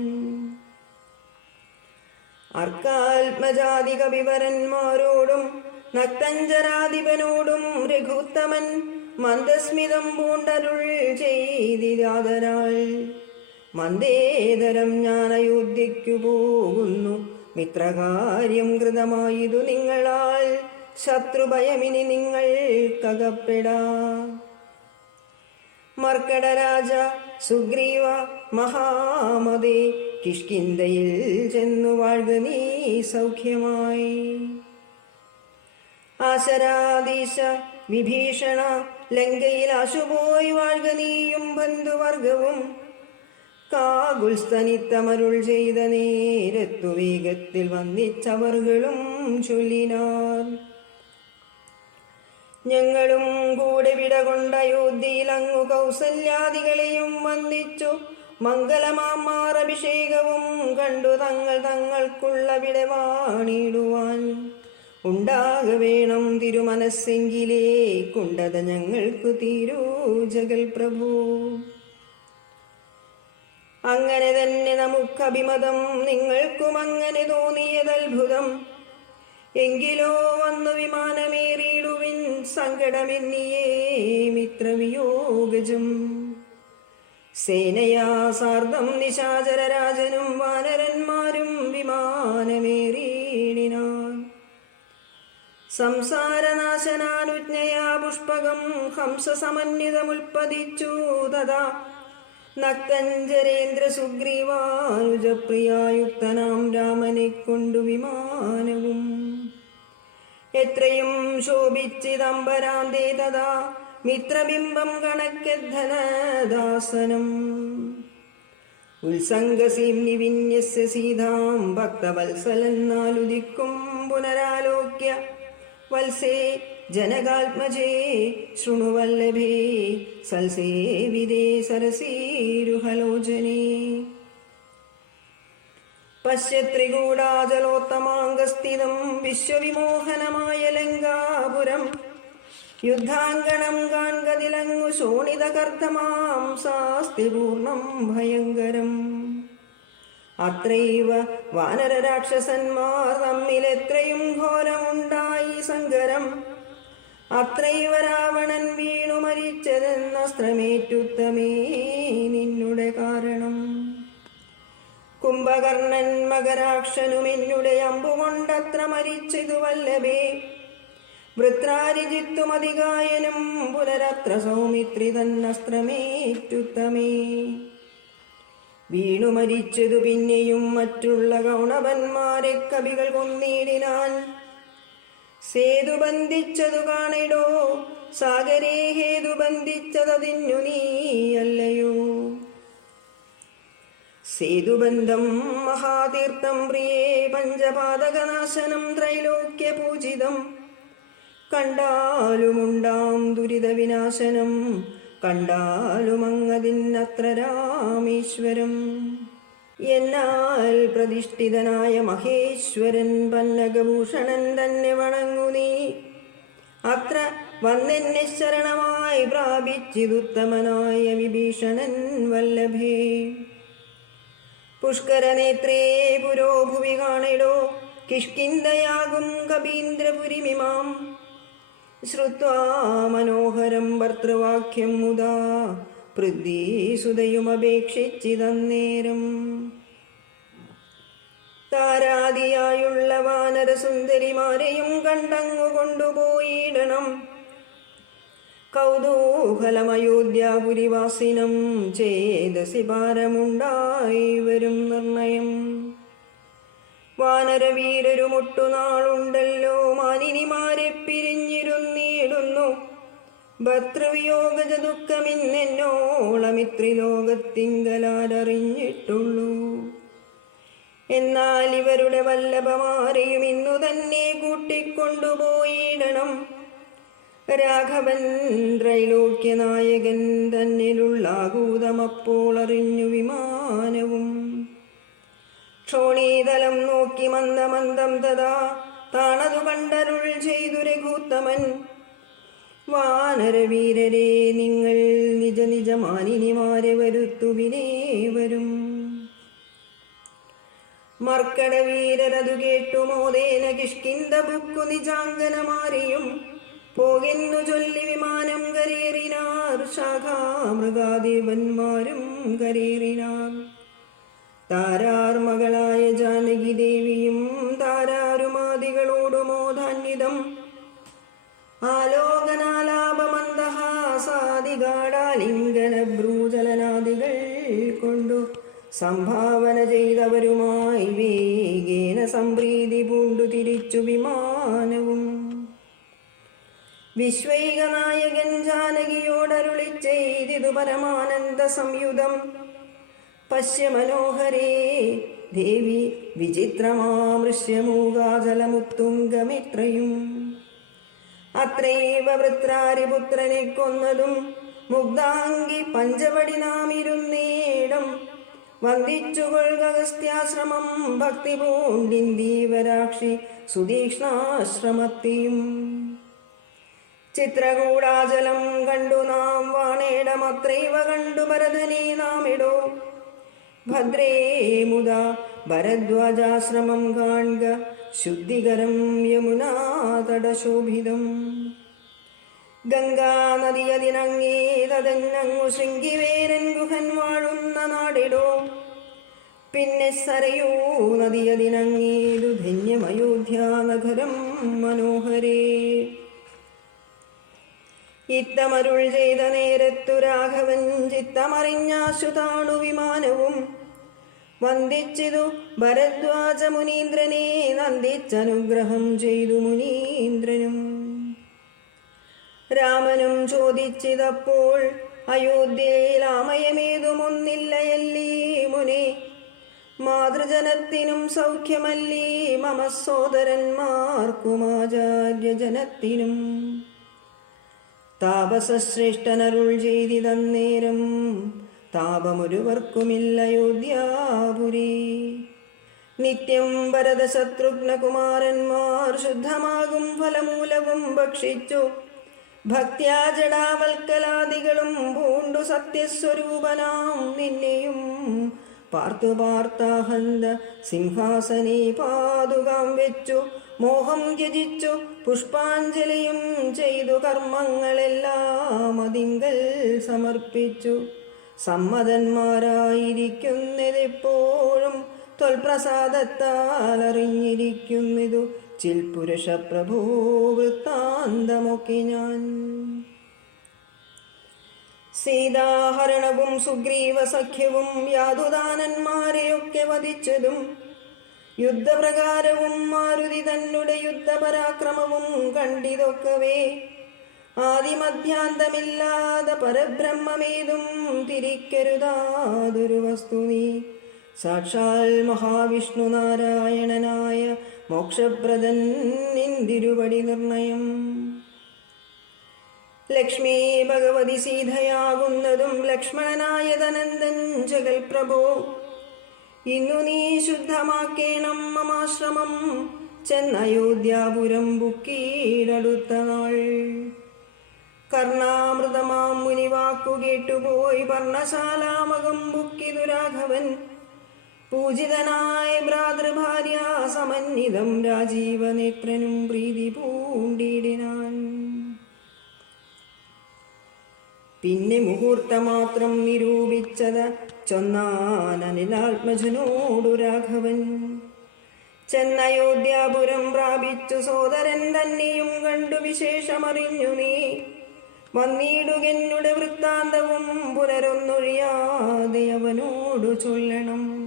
അർക്കാത്മജാതി കവിവരന്മാരോടും നക്തഞ്ചരാധിപനോടും രഘുത്തമൻ മന്ദസ്മിതം പൂണ്ടരുൾ ചെയ്തിരാതരാൾ. മന്ദേതരം ഞാൻ അയോധ്യയ്ക്കു പോകുന്നു, മിത്രകാര്യം കൃതമായതു നിങ്ങളാൽ, ശത്രുഭയമിനി നിങ്ങൾക്കകപ്പെടാ. മർക്കടരാജ സുഗ്രീവ മഹാമതേ, കിഷ്കിന്ധയിൽ ചെന്നു വാഴ്ക നീ സൗഖ്യമായി. ആശരാധീശ വിഭീഷണ, ലങ്കയിൽ ആശുപോയി വാഴ്ക നീയും ബന്ധുവർഗവും. കാകുൽസ്തനിത്തമരുൾ ചെയ്ത നേരത്തു വേഗത്തിൽ വന്നിച്ചവർകളും ചൊല്ലിനാർ. ഞങ്ങളും കൂടെ വിടകൊണ്ട അയോധ്യയിൽ അങ്ങു കൗസല്യാദികളെയും വന്ദിച്ചു മംഗളമാമാറഭിഷേകവും കണ്ടു തങ്ങൾ തങ്ങൾക്കുള്ള വിടവാണിടുവാൻ. ഉണ്ടാകവേണം തിരുമനസ്സെങ്കിലേ കുണ്ടത ഞങ്ങൾക്കു തീരൂ ജഗൽ പ്രഭു. അങ്ങനെ തന്നെ നമുക്കഭിമതം, നിങ്ങൾക്കും അങ്ങനെ തോന്നിയതത്ഭുതം. എങ്കിലോ വന്നു വിമാനമേറിയിടുവിൻ, സങ്കടമെന്നിയേ മിത്രവിയോഗജം. സേനയാ സാർദ്ധം നിശാചരരാജനും വാനരന്മാരും വിമാനമേറിയിടിനാൻ. സംസാരനാശനാനുജ്ഞയാ പുഷ്പകം ഹംസസമന്വിതമുൽപ്പതിച്ചു തഥാ. നക്തഞ്ചരേന്ദ്ര സുഗ്രീവാനുജപ്രിയായുക്തനാം രാമനെ കൊണ്ടു വിമാനവും. എത്രയും ശോഭിച്ചിതംബരാന്തേ തഥാ മിത്രബിംബം കണക്കെദ്ധനദാസനം. ഉത്സംഗസീംനി വിന്യസ്യ സീതാം ഭക്തവത്സലന്നാലുദിക്കും പുനരാലോക്യ. വത്സേ ജനകാത്മജേ ശൃണുവല്ലഭേ, സൽസേവിതേ സരസീരുഹലോചനേ. പശ്യത്രികൂടാചലോത്തമാംഗസ്ഥിതം വിശ്വവിമോഹനമായ ലങ്കാപുരം. യുദ്ധാങ്കണം കാൺകതിലങ്ങു ശോണിതകർത്തമാം സാസ്തിപൂർണം ഭയങ്കരം. അത്രൈവ വാനരരാക്ഷസന്മാർ തമ്മിലെത്രയും ഘോരമുണ്ടായി സങ്കരം. അത്രൈവ രാവണൻ വീണു മരിച്ചതെന്നസ്ത്രമേറ്റുത്തമേ നിന്നുടെ കാരണം. കുംഭകർണൻ മകരാക്ഷനും എന്നുടെ അമ്പുകൊണ്ടത്ര മരിച്ചതു വല്ലഭേ. വൃത്രാരിജിത്തുമതികായനും പുനരത്ര സൗമിത്രി തന്നസ്ത്രമേറ്റുത്തമേ. വീണു മരിച്ചതു പിന്നെയും മറ്റുള്ള ഗൗണവന്മാരെ കവികൾ കൊന്നിടിനാൻ. സേതു ബന്ധിച്ചതു കാണിടോ, സാഗരേ ഹേതു ബന്ധിച്ചതതിന്നു നീയല്ലയോ. സേതുബന്ധം മഹാതീർത്ഥം പ്രിയേ, പഞ്ചപാതകനാശനം ത്രൈലോക്യപൂജിതം. കണ്ടാലുമുണ്ടാം ദുരിത വിനാശനം, കണ്ടാലുമങ്ങതിന്നത്ര രാമേശ്വരം. എന്നാൽ പ്രതിഷ്ഠിതനായ മഹേശ്വരൻ പന്നകഭൂഷണൻ തന്നെ വണങ്ങു നീ. അത്ര വന്നെന്നെ ശരണമായി പ്രാപിച്ചിതുത്തമനായ വിഭീഷണൻ വല്ലഭേ. പുഷ്കരനേത്രേ പുരോഭുവി കാണിടോ, കിഷ്കിന്ധയാകും കപീന്ദ്രപുരിമിമാം. ശ്രുത്വാ മനോഹരം ഭർതൃവാക്യം മുദാ, പൃഥ്വീസുതയുമപേക്ഷിച്ചിതന്നേരം. താരാദിയായുള്ള വാനരസുന്ദരിമാരെയും കണ്ടങ്ങു കൊണ്ടുപോയിടണം. കൗതൂഹലമയോധ്യാപുരിവാസിനം ചേതസി ഭാരമുണ്ടായി വരും നിർണയം. വാനരവീരരു മുട്ടുനാളുണ്ടല്ലോ, മാനിനിമാരെ പിരിഞ്ഞിരുന്നിടുന്നു. ഭർതൃവിയോഗജ ദുഃഖമിന്നെന്നോളമിത്രിലോകത്തിങ്കലാരറിഞ്ഞിട്ടുള്ളൂ. എന്നാൽ ഇവരുടെ വല്ലഭമാരെയും ഇന്നു തന്നെ കൂട്ടിക്കൊണ്ടുപോയിടണം. രാഘവൻ ത്രൈലോക്യനായകൻ തന്നിലുള്ളാകൂതമപ്പോൾ അറിഞ്ഞു വിമാനവും. ക്ഷോണീതലം നോക്കി മന്ദമന്ദം തഥാ താണതു കണ്ടരുൾ ചെയ്തു രഘുത്തമൻ. വാനരവീരരെ, നിങ്ങൾ നിജ നിജ മാനിനിമാരെ വരുത്തുവിനേ വരും. മർക്കടവീരരതു കേട്ടു മോദേന കിഷ്കിന്ദ ബുക്കു നിജാങ്കനമാരിയും പോകെന്നു ചൊല്ലി വിമാനം കരേറിനാർ. ശാഖാമൃഗാദേവന്മാരും കരേറിനാർ. താരാർ മകളായ ജാനകി ദേവിയും താരാരുമാദികളോടു മോധാന്വിതം ആലോകനാലാപമന്ദഹാസാദിഗാഢാലിംഗന ഭ്രൂചലനാദികൾ കൊണ്ടു സംഭാവന ചെയ്തവരുമായി വേഗേന സംപ്രീതി പൂണ്ടു തിരിച്ചു വിമാനവും. വിശ്വൈകനായകൻ ജാനകിയോടരുളി ചെയ്തിതു പരമാനന്ദ സംയുതം. പശ്യ മനോഹരേ ദേവി വിചിത്രമാമൃശ്യമൂകാചലമുത്തുംഗമിത്രയും. അത്രൈവ വൃത്രാരിപുത്രനെ കൊന്നതും മുഗ്ധാംഗി പഞ്ചവടി നാം ഇരുന്നേടം. വന്ദിച്ചുകൊൾഗസ്ത്യാശ്രമം ഭക്തി പൂണ്ടിന്ദീവരാക്ഷി സുതീക്ഷ്ണാശ്രമത്തെയും. ചിത്രകൂടാചലം കണ്ടു നാം വാണേടമത്രൈവ കണ്ടു ഭരതനെ നാമിടോ. ഭദ്രേ മുദ ഭരദ്വാജാശ്രമം കാൺക ശുദ്ധികരം യമുനാതടശോഭിതം. ഗംഗാനദിയതിനങ്ങേ തതങ്ങു ശൃംഗിവേരൻ ഗുഹൻ വാഴുന്ന നാടിടോ. പിന്നെ സരയൂ നദിയതിനങ്ങേതു ധന്യമയോധ്യാനഗരം മനോഹരേ. ഇത്തമരുൾ ചെയ്ത നേരത്തു രാഘവൻ ചിത്തമറിഞ്ഞാശു താണു വിമാനവും. വന്ദിച്ചിതു ഭരദ്വാജ മുനീന്ദ്രനെ നന്ദിച്ചനുഗ്രഹം ചെയ്തു മുനീന്ദ്രനും. രാമനും ചോദിച്ചിതപ്പോൾ അയോധ്യയിലാമയമേതുമൊന്നില്ലയല്ലീ മുനെ. മാതൃജനത്തിനും സൗഖ്യമല്ലീ മമ സോദരന്മാർക്കുമാചാര്യജനത്തിനും. താപസശ്രേഷ്ഠനരുൾ ചെയ്തിതന്നേരം താപമൊരുവർക്കുമില്ലയോധ്യാപുരി. നിത്യം ഭരതശത്രുഘ്നകുമാരന്മാർ ശുദ്ധമാകും ഫലമൂലവും ഭക്ഷിച്ചു ഭക്ത്യാ ജടാവൽക്കലാദികളും പൂണ്ടു സത്യസ്വരൂപനാം നിന്നെയും പാർത്തു പാർത്താഹന്ത സിംഹാസനേ പാതുകാം വെച്ചു മോഹം ത്യജിച്ചു പുഷ്പാഞ്ജലിയും ചെയ്തു കർമ്മങ്ങളെല്ലാം അതിങ്കൽ സമർപ്പിച്ചു. സമ്മതന്മാരായിരിക്കുന്നതെപ്പോഴും ത്വൽപ്രസാദത്താൽ അറിഞ്ഞിരിക്കുന്നിതു ചിൽപുരുഷ പ്രഭോ വൃത്താന്തമൊക്കെ ഞാൻ. സീതാഹരണവും സുഗ്രീവ സഖ്യവും യാതുദാനന്മാരെയൊക്കെ വധിച്ചതും യുദ്ധപ്രകാരവും മാരുതി തന്നെ യുദ്ധപരാക്രമവും കണ്ടിതൊക്കവേ. ആദിമധ്യാന്തമില്ലാതെ പരബ്രഹ്മമേതും തിരിക്കരുതാതൊരു വസ്തു നീ. സാക്ഷാൽ മഹാവിഷ്ണു നാരായണനായ മോക്ഷപ്രദൻ നിന്തിരുവടി നിർണയം. ലക്ഷ്മീ ഭഗവതി സീതയാകുന്നതും ലക്ഷ്മണനായ ധനന്ദൻ ജഗൽ പ്രഭോ. ഇന്നു നീ ശുദ്ധമാക്കേണം മമാശ്രമം ചെന്നയോധ്യാപുരം ബുക്കീടടുത്ത നാൾ. കർണാമൃതമാം മുനിവാക്കു കേട്ടുപോയി പർണശാലാമകം ബുക്കിതു രാഘവൻ. പൂജിതനായ ഭ്രാതൃഭാര്യ സമന്വിതം രാജീവനേത്രനും പ്രീതി പൂണ്ടിടിനാൻ. പിന്നെ മുഹൂർത്തമാത്രം നിരൂപിച്ചത് ചൊന്നാനനിലാത്മജനോടു രാഘവൻ. ചെന്നയോധ്യാപുരം പ്രാപിച്ചു സോദരൻ തന്നെയും കണ്ടു വിശേഷമറിഞ്ഞു നീ. വന്നിടുകെന്നുടെ വൃത്താന്തവും പുനരൊന്നൊഴിയാതെ അവനോടു ചൊല്ലണം.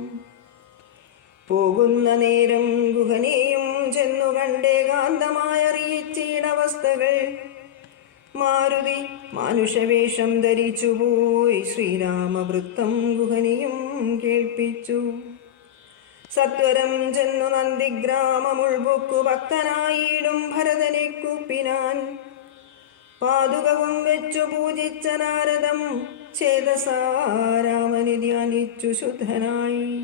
പോകുന്ന നേരം ഗുഹനെയും ചെന്നു കണ്ടേകാന്തമായറിയിച്ചിടവസ്ഥകൾ. മാരുതി മാനുഷവേഷം ധരിച്ചുപോയി ശ്രീരാമവൃത്തം ഗുഹനെയും കേൾപ്പിച്ചു. സത്വരം ചെന്നു നന്ദിഗ്രാമമുൾബുക്കു ഭക്തനായിടും ഭരതനെ കൂപ്പിനാൻ. പാതുകവും വെച്ചു പൂജിച്ച നാരദം ചേതസാ രാമനെ ധ്യാനിച്ചു ശുദ്ധനായി.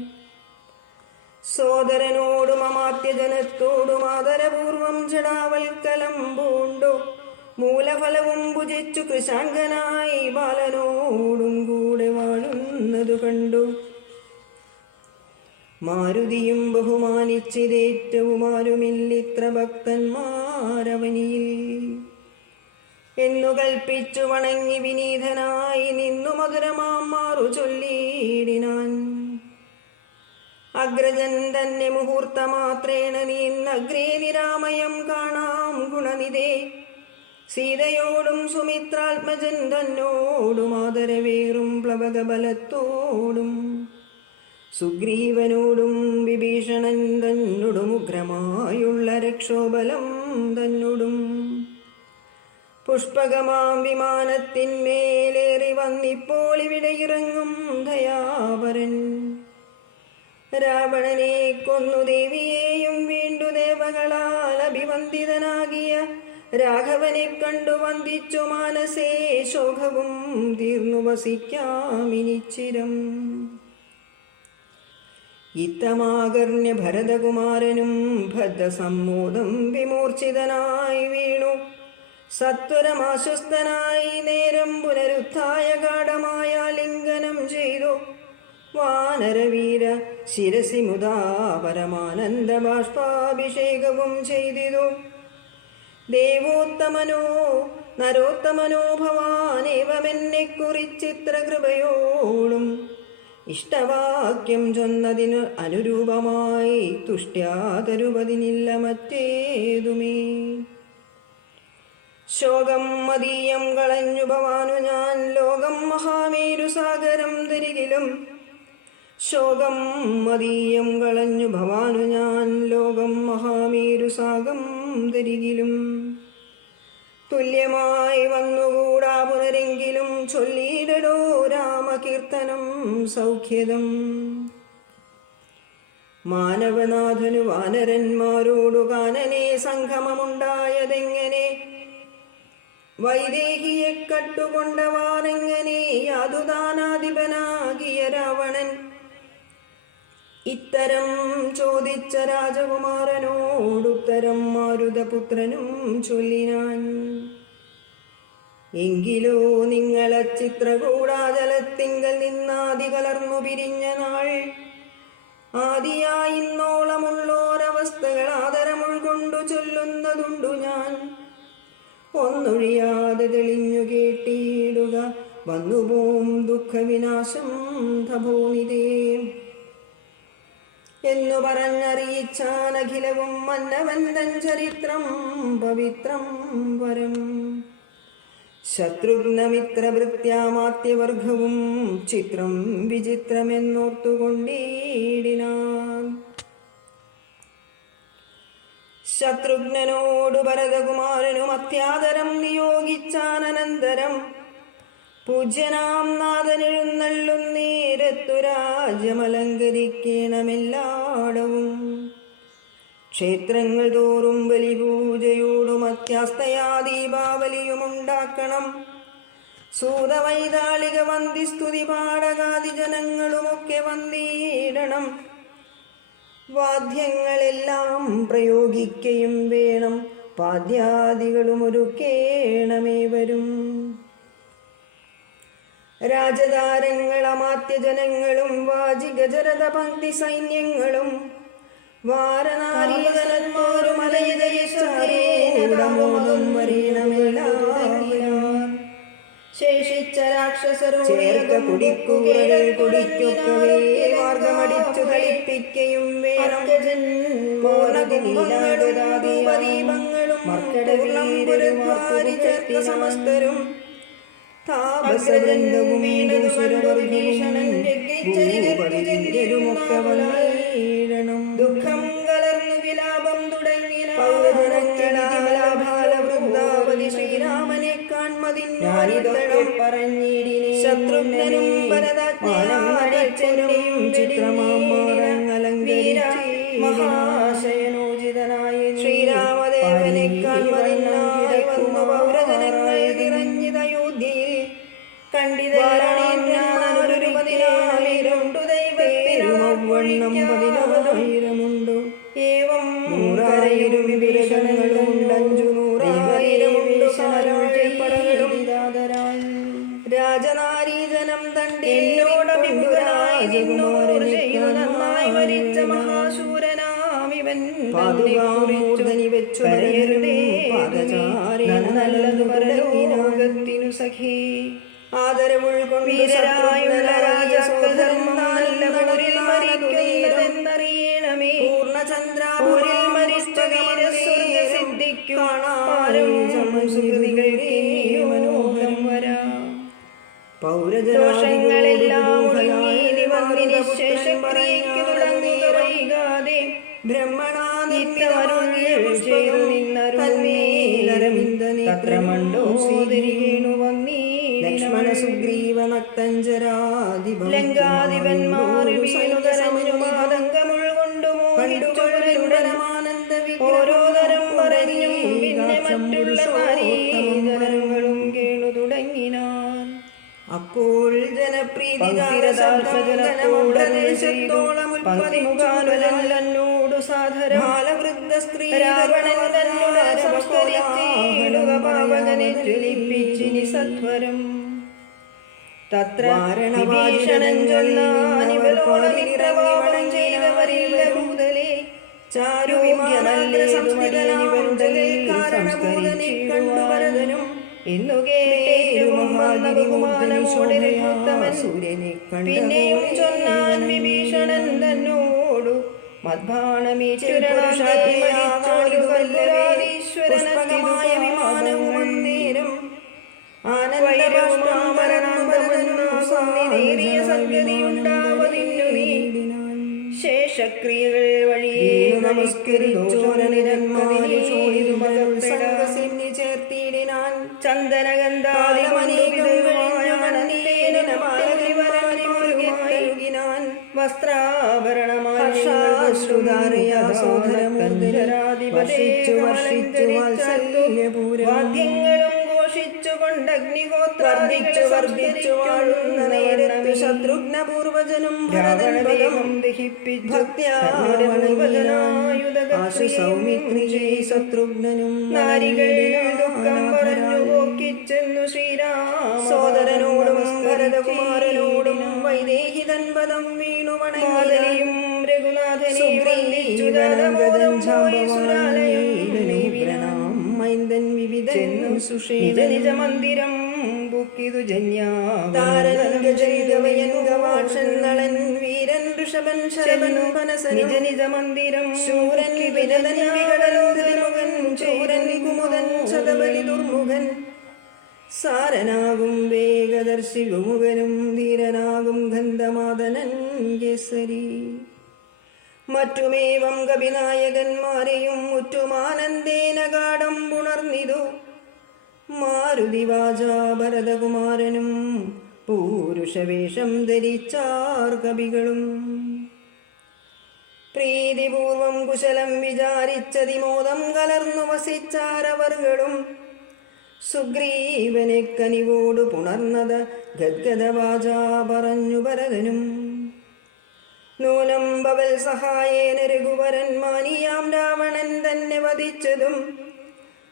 സോദരനോടും അമാത്യജനത്തോടും ആദരപൂർവം ജടാവൽക്കലം പൂണ്ടു മൂലഫലവും ഭുജിച്ചു കൃശാങ്കനായി ബാലനോടും കൂടെ വാഴുന്നതു കണ്ടു. മാരുതിയും ബഹുമാനിച്ചിതേറ്റവുമാരുമില്ലിത്ര ഭക്തന്മാരവനിയിൽ എന്നു കൽപ്പിച്ചു വണങ്ങി വിനീതനായി നിന്നു മധുരമാം മാറു ചൊല്ലിയിടിനാൻ. അഗ്രജൻ തന്നെ മുഹൂർത്തമാത്രേണ നീന്നഗ്രേ നിരാമയം കാണാം ഗുണനിധേ. സീതയോടും സുമിത്രാത്മജൻ തന്നോടും ആദരവേറും പ്ലവകബലത്തോടും സുഗ്രീവനോടും വിഭീഷണൻ തന്നോടും ഉഗ്രമായുള്ള രക്ഷോബലം തന്നോടും പുഷ്പകമാം വിമാനത്തിന്മേലേറി വന്നിപ്പോൾ ഇവിടെ ഇറങ്ങും ദയാപരൻ. രാവണനെ കൊന്നു ദേവിയെയും വീണ്ടു ദേവകളാൽ അഭിവന്ദിതനാകിയ രാഘവനെ കണ്ടു വന്ദിച്ചു മാനസേ ശോകവും തീർന്നു വസിക്കാമിനിച്ചിരം. ഇത്തമാകർണ്യ ഭരതകുമാരനും ഭദ്രസമ്മോദം വിമൂർച്ഛിതനായി വീണു സത്വരമാശ്വസ്തനായി നേരം പുനരുത്ഥായ ഗാഠമായ ലിംഗനം ചെയ്തു. വാനരവീര ശിരസി മുതാ പരമാനന്ദ ബാഷ്പാഭിഷേകവും ചെയ്തിതു. ദേവോത്തമനോ നരോത്തമനോ ഭവാനേവമെന്നെ കുറിച്ചിത്ര കൃപയോടും ഇഷ്ടവാക്യം ചൊന്നതിനു അനുരൂപമായി തുഷ്ട്യാതരുപതിനില്ല മറ്റേതുമേ. ശോകം മതീയം കളഞ്ഞു ഭവാനു ഞാൻ ലോകം മഹാമേരു സാഗരം തിരികിലും. ശോകം മതീയം കളഞ്ഞു ഭവാനു ഞാൻ ലോകം മഹാമേരു സാഗം തിരികിലും. തുല്യമായി വന്നുകൂടാ പുനരെങ്കിലും ചൊല്ലിയിടടോ രാമകീർത്തനം സൗഖ്യദം. മാനവനാഥനു വാനരന്മാരോടു കാനനെ സംഗമമുണ്ടായതെങ്ങനെ? വൈദേഹിയെ കട്ടുകൊണ്ടവാനെങ്ങനെ യാതുദാനാധിപനാകിയ രാവണൻ? ഇത്തരം ചോദിച്ച രാജകുമാരനോടുത്തരം മാരുതപുത്രനും ചൊല്ലിനാൻ. എങ്കിലോ നിങ്ങളെ ചിത്രകൂടാചലത്തിങ്കൽ നിന്നാദി കലർന്നു പിരിഞ്ഞ നാൾ ആദിയായിന്നോളമുള്ളോരവസ്ഥകൾ ആദരമുൾകൊണ്ടു ചൊല്ലുന്നതുണ്ടു ഞാൻ. ഒന്നൊഴിയാതെ തെളിഞ്ഞു കേട്ടിടുക വന്നുപോം ദുഃഖവിനാശം തപോനിതേ എന്നു പറഞ്ഞറിയിച്ചാനഖിലവും മന്നവൻ തൻ ചരിത്രം പവിത്രം വരം. ശത്രുഘ്നമിത്രഭൃത്യാമാത്യവർഗവും ചിത്രം വിചിത്രമെന്നോർത്തുകൊണ്ടിടിനാൻ. ശത്രുഘ്നനോടു ഭരതകുമാരനും അത്യാദരം നിയോഗിച്ചാനന്തരം പൂജ്യനാം നാഥനെഴുന്നള്ളും നേരത്തു രാജ്യമലങ്കരിക്കണമെല്ലാടവും. ക്ഷേത്രങ്ങൾ തോറും ബലിപൂജയോടും അത്യാസ്തയാ ദീപാവലിയുമുണ്ടാക്കണം. സൂതവൈതാളിക വന്ദിസ്തുതി പാടകാദി ജനങ്ങളുമൊക്കെ വന്നിടണം. വാദ്യങ്ങളെല്ലാം പ്രയോഗിക്കുകയും വേണം. പാദ്യാദികളും ഒരുക്കേണമേവരും. രാജധാരങ്ങൾ അമാത്യജനങ്ങളും വാജിഗജരഥ പങ്ക്തി സൈന്യങ്ങളും വാരനാരീജനന്മാരും അലയതരിഷ്ടമോദം വരീണമെല്ലാം. ശേഷിച്ച രാക്ഷസരുടെ കുടിക്കുകകൾ കുടിക്കൊക്കവേ മാർഗമടിച്ചു കളിപ്പിക്കയും വേണം. പൂർണ്ണകുംഭങ്ങളും മർക്കടവീരന്മാർക്കു സമസ്തരും താപസവൃന്ദവും ഭൂപതിരുമൊക്കെ വന്നീടണം. ദുഃഖം കലർന്നു വിലാപം തുടങ്ങിയ പൗരജനങ്ങളാലാഭാലവൃന്ദാവതി ശ്രീരാമനെ കാൺമതിന്നോരിതളം പറഞ്ഞിടിനെ. ശത്രുഘ്നനും ഭരതാജ്ഞാനടിച്ചനും ചിത്രമാമലങ്കരിച്ച് മഹാശയനോചിതനായ ശ്രീരാമദേവനെ കാൺമതിനായി വന്നു പൗരജനങ്ങൾ തിരഞ്ഞിതയോധ്യയിൽ കണ്ടിതാരണേന്ദ്രനാനൊരുപതിനായിരമുണ്ടു ദൈവത്തിനാവണ്ണം 10,000 ഏവം 100,000 വിഭീഷണങ്ങളുണ്ടഞ്ചു 100,000 പടകളുംപടകളും രാജനാരീജനം തണ്ടേന്നോടഭിമുഖനായി നിന്നോട് ചെയ്തു നന്നായി വരിച്ച പാതുകാമൂർധനി വെച്ചു നല്ലതു പരലോകത്തിനു സഖി. ആദരവുൾക്കൊണ്ട് വീരരായുള്ള രാജാക്കന്മാരിൽ മരിക്കുന്നതെന്നറിയണമേ. പൂർണ്ണചന്ദ്രാപൂരിൽ മരിച്ച വീരസ്വർഗസിദ്ധിക്കു മനോഹരം വരാ. ദോഷങ്ങളെല്ലാം ഒടുങ്ങി നിശേഷക്രിയയ്ക്കു തുടങ്ങുക വൈകാതെ. ബ്രഹ്മണാനിത്തമരുൾ ചെയ്തു നിന്നരുമേലരവിന്ദനേത്രമണ്ടോദരി വീണു വന്നീ. ലക്ഷ്മണ സുഗ്രീവ നക്തഞ്ചരാധിപ ലങ്കാധിപന്മാർ വീണു കരഞ്ഞു മാതങ്കമുൾകൊണ്ടു മോഹിച്ചുടനുടനമാനന്ദ ഓരോ തരം പറഞ്ഞും പിന്നെ മറ്റുള്ള നാരീതരങ്ങളും കേണു തുടങ്ങിനാൻ. അപ്പോൾ ജനപ്രീതി പങ്ക്തിമുഖാനുജനോടു സാധരം രാവണൻ തന്നോട് സംസ്കരിച്ചിടുക പാവകനെ ജ്വലിപ്പിച്ചിനി സത്വരം. തത്ര വിഭീഷണൻ ചൊല്ലാനിവലോടമിത്രവാപം ചെയ്തവരില്ല ഭൂതലേ. ചാരുവിമനല്ലേതുമടിയനിവരുതലിൽ ഇന്നു കേട്ടേരും വന്ന ബഹുമാനമോടെ രഘുത്തമൻ പിന്നെയും ചൊന്നാൻ വിഭീഷണൻ തന്നോടു മദ്ഭാണമീശ്വരനായ വിമാനവുമന്നേരം ആനന്ദമരണേറിയ സദ്ഗതിയുണ്ടാവതിന്നു നീ. ശേഷക്രിയകൾ വഴിയേ നമസ്കരിച്ചോരനിരന്മാരി ചേർത്തിടിനാൻ. ചന്ദനഗന്ധാലമണിമാലകലിവരണിമാൻ വസ്ത്രാഭരണമാധിപതിവാദ്യങ്ങളും ഘോഷിച്ചുകൊണ്ടഗ്നിഹോത്രാദിച്ചു വർദ്ധിച്ചു വാഴുന്ന നേരത്ത് ശത്രുഘ്നപൂർവജനും ഭരതനും ദഹിപ്പിച്ചു ഭക്തിയാശു സൗമിത്രിയെ ശത്രുഘ്നനും നാരികൾ ദുഃഖം പറഞ്ഞു പോക്കിച്ചെന്നു ശ്രീരാമ സോദരനോടും ഭരതകുമാരനോടും വൈദേഹി തൻപദം വീണു വണങ്ങിയും രഘുനാഥനെയും വന്ദിച്ചു മൈന്ദൻ വിവിധ സുഷേജ നിജ മന്ദിരം ബുക്കിതു ജന്യാവയൻ വീരൻ ഋഷഭൻ ശരവൻ നിജ നിജ മന്ദിരം ശൂരൻ വിരതൻ വികടലോകൻ ചൂരൻ കുമുദൻ ശതബലി ദുർമുഖൻ സാരനാകും വേഗദർശി ഗുമുഖനും ധീരനാകും ഗന്ധമാദനൻ കേസരി. മറ്റുമേവം കവിനായകന്മാരെയും മുറ്റുമാനന്ദേന ഗാഠം പുണർന്നിതു. മാരുതിവാചാ ഭരതകുമാരനും പൂരുഷവേഷം ധരിച്ചാർ കവികളും. പ്രീതിപൂർവം കുശലം വിചാരിച്ചതിമോദം കലർന്നു വസിച്ചാരവർകളും. സുഗ്രീവനെ കനിവോടു പുണർന്നത് ഗദ്ഗദവാചാ പറഞ്ഞു ഭരതനും. നൂനം ബവൽ സഹായേന രഘുവരൻ മാനിയാം രാവണൻ തന്നെ വധിച്ചതും.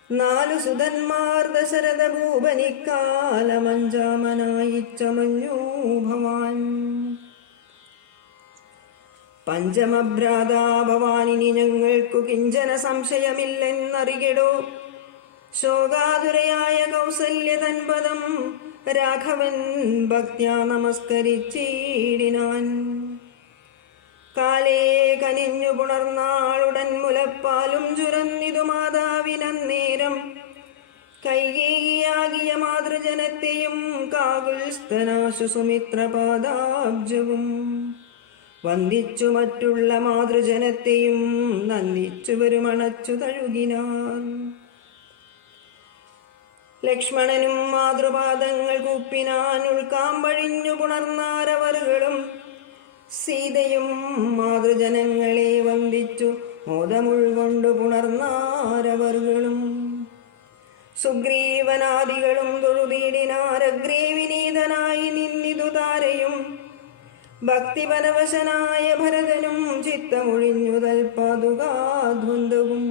4 സുതന്മാർ ദശരഥ ഭൂപനിക്കാലമഞ്ചാമനായി ചമഞ്ഞു ഭവാൻ. പഞ്ചമഭ്രാതാ ഭവാനിനി ഞങ്ങൾക്കു കിഞ്ചന സംശയമില്ലെന്നറികെടോ. ശോകാതുരയായ കൗസല്യ തൻപദം രാഘവൻ ഭക്ത്യാ നമസ്കരിച്ചിടിനാൻ. കാലേ കനിഞ്ഞു പുണർന്നാളുടൻ മുലപ്പാലും ചുരന്നിതു മാതാവിനന്നേരം. കൈകേയിയാകിയ മാതൃജനത്തെയും കാകുൽസ്തനാശു സുമിത്രപാദാബ്ജവും. വന്ദിച്ചു മറ്റുള്ള മാതൃജനത്തെയും നന്ദിച്ചു വരുമണച്ചു തഴുകിനാൻ. ലക്ഷ്മണനും മാതൃപാദങ്ങൾ കൂപ്പിനാൻ. ഉൾക്കാമ്പഴിഞ്ഞു പുണർന്നാരവറുകളും. സീതയും മാതൃജനങ്ങളെ വന്ദിച്ചു മോദമുൾകൊണ്ടു പുണർന്നാരവറുകളും. സുഗ്രീവനാദികളും തൊഴുതീടിനാരഗ്രേ വിനീതനായി നിന്നിതു താരയും. ഭക്തിപരവശനായ ഭരതനും ചിത്തമൊഴിഞ്ഞു തൽപാതുകാധ്വന്തവും.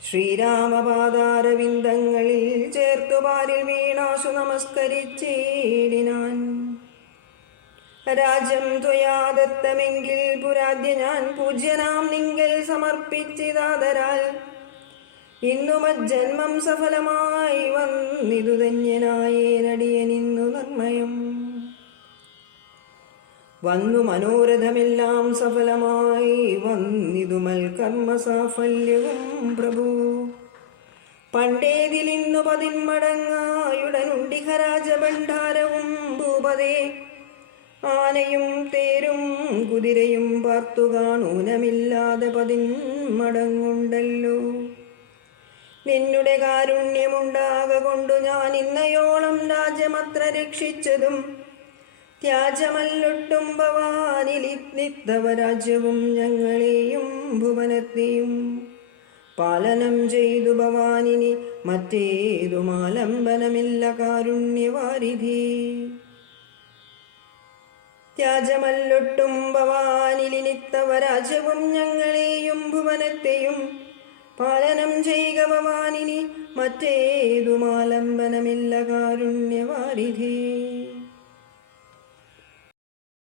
ശ്രീരാമപാദാരവിന്ദങ്ങളിൽ ചേർത്തു പാരിൽ വീണാശു നമസ്കരിച്ചിടിനാൻ. രാജ്യം ത്വയാ ദത്തമെങ്കിൽ പുരാദ്യ ഞാൻ പൂജ്യനാം നിങ്കൽ സമർപ്പിച്ചിതാദരാൽ ഇന്നു മജ്ജന്മം സഫലമായി വന്നിതു ധന്യനായേനടിയനിന്നു നിർണയം വന്നു മനോരഥമെല്ലാം സഫലമായി വന്നിതു മൽക്കർമ്മ സാഫല്യവും പ്രഭു പണ്ടേതിലിന്നു 10 മടങ്ങായുടനുണ്ടിഹരാജഭണ്ഡാരവും ഭൂപതേ ആനയും തേരും കുതിരയും പാർത്തു കാണൂനമില്ലാതെ 10 മടങ്ങുണ്ടല്ലോ നിന്നുടെ കാരുണ്യമുണ്ടാക കൊണ്ടു ഞാൻ ഇന്നയോളം രാജ്യമത്ര രക്ഷിച്ചതും ത്യാജമല്ലൊട്ടും ഭവാനിലിത്തവ രാജ്യവും ഞങ്ങളെയും ഭുവനത്തെയും പാലനം ചെയ്തു ഭവാനിനി മറ്റേതുമാലംബനമില്ല കാരുണ്യവാരിധി ത്യാജമല്ലൊട്ടും ഭവാനിലിത്തവ രാജ്യവും ഞങ്ങളെയും ഭുവനത്തെയും പാലനം ചെയ്യുക ഭവാനിനി മറ്റേതുമാലംബനമില്ല കാരുണ്യവാരിധി